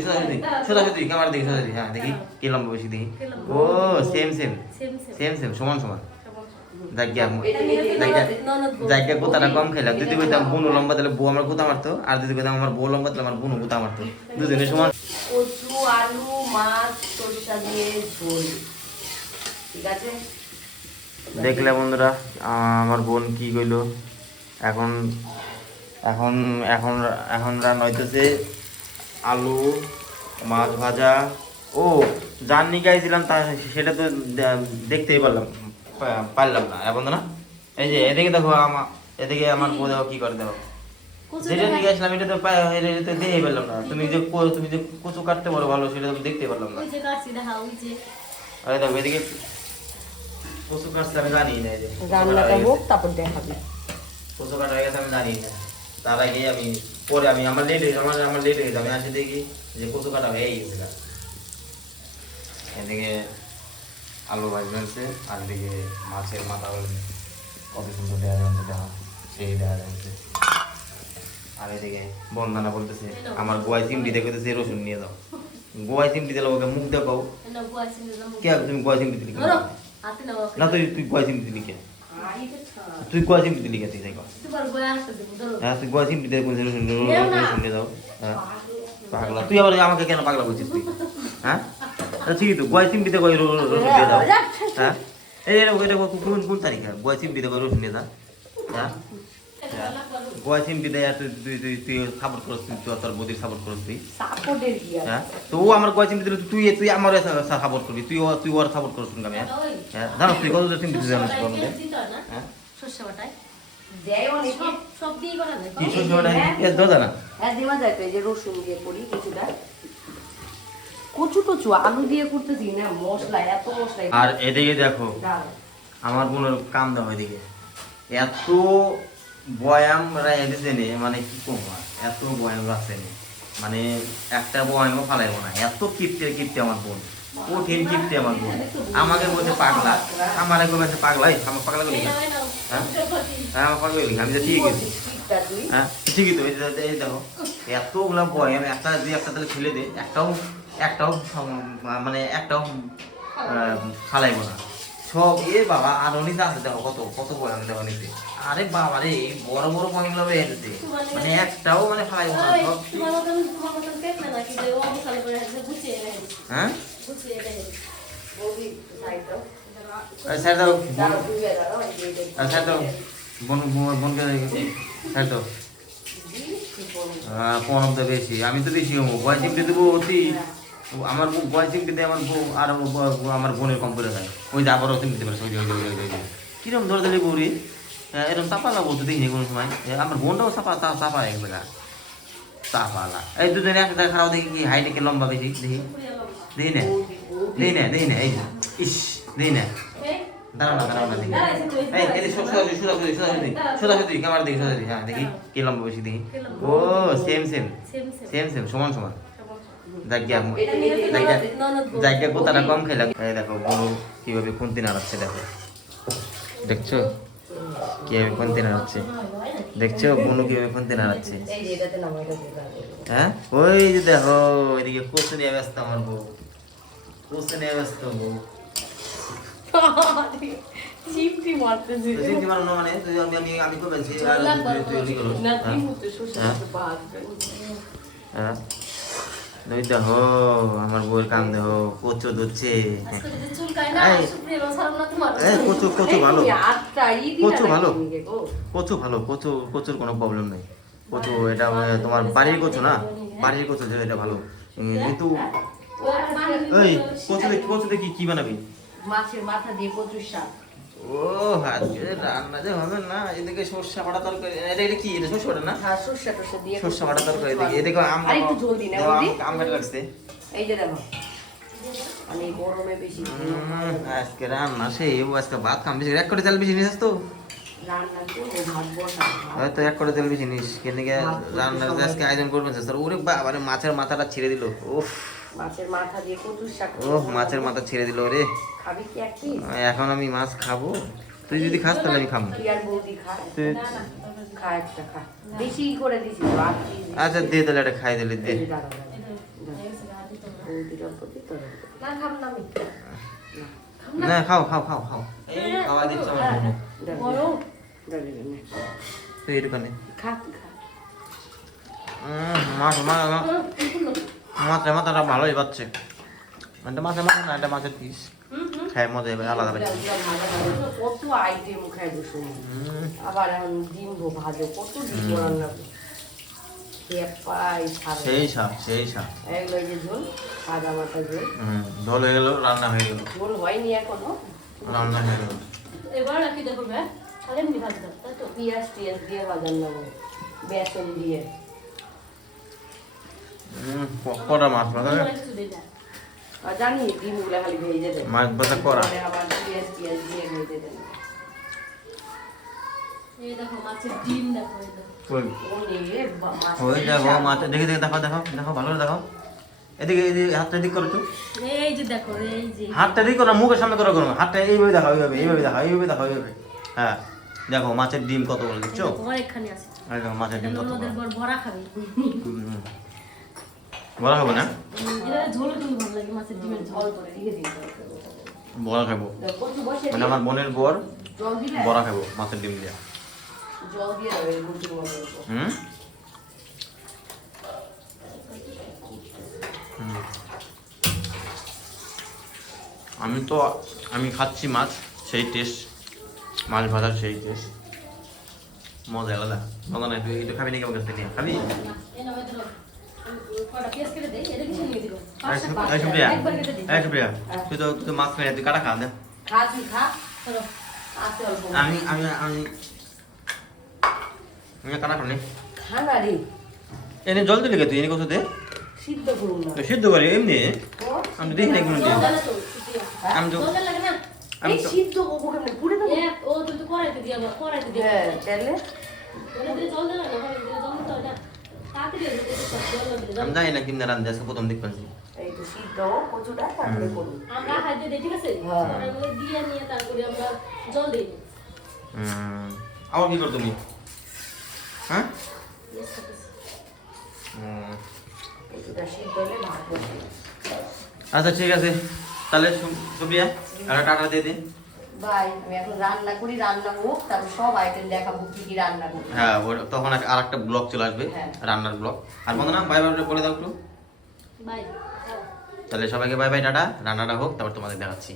দেখি সোজা ক্যামেরা দেখি সোজা হ্যাঁ দেখি কি লম্বা বেশি দেখি ও সেম সেম সেম সেম সমান সমান জায়গা কোথাটা কম খেলাম যদি কইতাম বুনু লম্বা তাহলে বউ আমার কোথা মারতো আর যদি কইতাম আমার বউ লম্বা তাহলে আমার বুনু কোথা মারতো দুজনে সমান কচু আলু মাছ সরিষা দিয়ে ঝোল ঠিক আছে দেখলে বন্ধুরা আমার বোন কি কইলো এখন এখন এখন এখন রান্না হইতেছে আলু মাছ ভাজা ও জার্নি গাইছিলাম তা সেটা তো দেখতেই পারলাম না এখন না এই যে এদিকে দেখো এদিকে আমার বউ দেখো কি করে দেখো যেটা নিয়ে আসলাম এটা তো দেখতেই পারলাম না তুমি যে কচু কাটতে পারো ভালো সেটা তো দেখতেই পারলাম না আরে দেখো এদিকে কচু কাটতে আমি জানি না এই যে রান্নাটা হোক তারপর দেখাবি কচু কাটা হয়ে গেছে আমি জানি না তার আগে আমি পরে আমি আমার লেট হয়েছে আমি আসে দেখি যে কচু কাটা হয়ে গেছে এদিকে আলু ভাজছে আর এদিকে মাছের মাথা কত সুন্দর দেওয়া যাচ্ছে দেখা সেই দেওয়া যাচ্ছে আর এদিকে বন্ধানা বলতেছে আমার গোয়াই চিমটি দেখতেছে রসুন নিয়ে যাও গোয়াই চিমটি দিলে ওকে মুখ দেখাও কে তুমি গোয়াই চিমটি দিলি না তুই গোয়াই চিমটি দিলি কে তুই গোয়া চিমটি দিলি কে তুই দেখো হ্যাঁ তুই গোয়া চিমটি দিয়ে বলছিস রসুন নিয়ে যাও হ্যাঁ পাগলা তুই আবার আমাকে কেন পাগলা বলছিস তুই হ্যাঁ ঠিকই তো গোয়া চিমটিতে কই রসুন দিয়ে দাও হ্যাঁ এটা কোন তারিখ গোয়া চিমটিতে কই রসুন দিয়ে দাও হ্যাঁ গোয়া চিমটি দেয় আর তুই সাপোর্ট করছিস তুই তোর বদির সাপোর্ট করছিস হ্যাঁ তো ও আমার গোয়া চিমটি দিলে তুই আমার সাপোর্ট করবি তুই ওর সাপোর্ট করছিস আমি হ্যাঁ জানো তুই কত চিমটি দিতে জানিস হ্যাঁ কচু টচু আলু দিয়ে করতেছি না মশলা এত মশলা আর এদিকে দেখো আমার বোনের কাম দাও এদিকে এত বয়াম রাখছে নে মানে কি কম এত বয়াম রাখছে নে মানে একটা বয়ামও ফালাইবো না এত কিপটে আমার বোন কঠিন কিপটে আমার বোন আমাকে বলছে পাগলা আমার বলছে পাগলাই আমার পাগলা বলি হ্যাঁ আমার পাগলা বলি আমি তো ঠিক আছে হ্যাঁ ঠিকই তো এই দেখো এতগুলা বয়াম একটা দুই একটা তাহলে ফেলে দে একটাও মানে একটাও ফালাইবো না সব বাবা আর অনেক আছে দেখো কত বয়াম দেখো নিতে আরে বাবা রে বড় বড় বয়াম লাগবে এতে মানে একটাও মানে ফালাইবো না সব হ্যাঁ স্যার দাও স্যার দাও বোনকে স্যার দাও পনেরো তো বেশি আমি তো বেশি হবো বয় চিমটি দেবো অতি আমার বয় চিমটি দিয়ে আমার বউ আর আমার বোনের কম করে দেয় ওই যে আবারও চিমটি পারে কিরকম ধরে দিলে বৌরি এরকম চাপালা বলতো দেখিনি কোনো সময় আমার বোনটাও চাপা একবেলা চাপালা এই দুজনে একটা খারাপ দেখি কি হাইটেকে লম্বা বেশি দেখি না এই ইস দেখি না দাঁড়াও না দেখি এই সোজা ক্যামেরা দেখি সোজা হ্যাঁ দেখি কি লম্বা বেশি দেখি ও সেম সমান সমান জায়গা কোথাটা কম খেলাম এই দেখো বনু কিভাবে খুন্তি নাড়াচ্ছে দেখো দেখছো কিভাবে খুন্তি নাড়াচ্ছে দেখছো বনু কিভাবে খুন্তি নাড়াচ্ছে হ্যাঁ ওই যে দেখো এদিকে কচু নিয়ে ব্যস্ত আমার বউ কচু নিয়ে ব্যস্ত বউ চিমটি মারতেছি চিমটি মারো না মানে আমি তো বলছি না কি মুতে শোষা বাদ হ্যাঁ ওই দেখো আমার বউয়ের কাম দেখো কচু ধরছে কচুর কোনো প্রবলেম নেই কচু এটা তোমার বাড়ির কচু না বাড়ির কচু এটা ভালো কিন্তু এই কচু দেখি কি বানাবি মাছের মাথা দিয়ে কচুর শাক ও আজকে রান্না যে হবে না এদিকে সরষে বাটা তরকারি এটা কি এটা সরষে বাটা না হ্যাঁ সরষে টরষে দিয়ে সরষে বাটা তরকারি দেখি এদিকে আম আর একটু ঝোল দিন আম কাটা লাগছে এই যে দেখো আমি গরমে বেশি আজকে রান্না সেই আজকে ভাত খাম বেশি এক করে তেল বেশি নিস তো রান্না করব ভাত বসা হয়তো এক করে তেল বেশি নিস কেন কি রান্নার আজকে আয়োজন করবেন স্যার ওরে বাবা রে মাছের মাথাটা ছেড়ে দিল উফ মাছের মাথা দিয়ে কচুর শাক ওহ মাছের মাথা ছেড়ে দিল রে খাবি কি একটি এখন আমি মাছ খাবো তুই যদি খাস তাহলে আমি খাবো কি আর বৌদি খায় না না খা একটা খা বেশি করে দিছি আচ্ছা দে তাহলে এটা খাই দিলে দে বৌদির প্রতি তোর না খাম না আমি না খাও খাও খাও খাও এই খাওয়া দিচ্ছে আমার বোন বড় ডালি নে তুই এই দোকানে খা খা মাছ মাছের মাথাটা ভালোই পাচ্ছে এটা মাছের মাথা না এটা মাছের পিস খাই মজা হবে আলাদা লাগে কত আইটেম খাই বসে আবার এখন ডিম ভাজো কত ডিম রান্না পাই সেই শাক সেই শাক এগুলো যে ঝোল সাদা মাথা ঝোল ঝোল হয়ে গেল রান্না হয়ে গেল ঝোল হয়নি এখনো রান্না হয়ে গেল এবার রাখি দেখো ভাই তাহলে এমনি ভাজ দাও তাই তো পেঁয়াজ টিয়াজ দিয়ে বাজার নেবো বেসন দিয়ে কড়া মাছ ভাজা অনেক কিছু দিয়ে দেয় আর জানি ডিমগুলো খালি ভেজে দেয় মাছ ভাজা করা পরে আবার পেঁয়াজ টিয়াজ দিয়ে ভেজে দেয় এই দেখো মাছের ডিম দেখো এই দেখো ওই দেখো মাছ দেখে দেখে দেখো দেখো দেখো ভালো করে দেখো এদিকে এদিকে হাতটা এদিক করো তো এই যে দেখো এই যে হাতটা এদিক করো মুখের সামনে করো করো হাতটা এইভাবে দেখো এইভাবে এইভাবে দেখো এইভাবে দেখো এইভাবে হ্যাঁ দেখো মাছের ডিম কত বলে দেখছো অনেকখানি আছে এই দেখো মাছের ডিম কত আমাদের বড় ভরা খাবে বড় খাবো না এটা ঝোল কিন্তু ভালো লাগে মাছের ডিমের ঝোল অল্প দিয়ে দিতে বড় খাবো কচু বসে মানে আমার বোনের বর জল দিলে বড় খাবো মাছের ডিম দিয়ে জল দিয়ে দেবে রুটির মতো হুম আমি খাচ্ছি মাছ সেই টেস্ট মাছ ভাজার সেই টেস্ট মজা আলাদা মজা নাই তুই এটা খাবি নাকি আমার কাছ থেকে নিয়ে খাবি এই নাও এটা কটা পেস্ট করে দেই এটা কিছু নিয়ে দিব এই সুপ্রিয়া একবার কেটে দিই এই সুপ্রিয়া তুই মাছ খাই তুই কাটা খা দে খা তুই খা চলো আছে অল্প আমি আমি আমি আমি কাটা খানি খা না রে এনে জল দিলে তুই এনে কত দে সিদ্ধ করুন না তো সিদ্ধ করি এমনি আমি দেখি না কোনো জল দেনা তো সুতিয়া আমি তো জল লাগে না আমি এই তো সিদ্ধ করবো কেমন পুড়ে দেবো ও তুই তো কড়াইতে দিয়া কড়াইতে দিয়া হ্যাঁ তাহলে ওরে দিয়ে জল দেনা না ওরে দিয়ে জল দিতে হয় না তাড়াতাড়ি হয়ে যাবে জল দিলে আমি জানি না কিনা রান্ধে আজকে প্রথম দেখবেন এই তো সিদ্ধ কচুটা তারপরে করুন আমরা হাইতে দেই ঠিক আছে হ্যাঁ। আমরা দিয়ে নিয়ে তারপরে আমরা জল দেই আবার কি করো তুমি হ্যাঁ Yes, yes. কচুটা সিদ্ধ হলে ভাত বসে আচ্ছা ঠিক আছে তাহলে সুপ্রিয়া একটা টাকা দিয়ে দিন বাই আমি এখন রান্না করি রান্না হোক তারপর সব আইটেম দেখাবো কি কি রান্না করি হ্যাঁ তখন আর একটা ব্লগ চলে আসবে হ্যাঁ। রান্নার ব্লগ আর বন্ধু না বাই বাই বলে দাও একটু Bye. তাহলে সবাইকে বাই বাই টাটা রান্নাটা হোক তারপর তোমাদের দেখাচ্ছি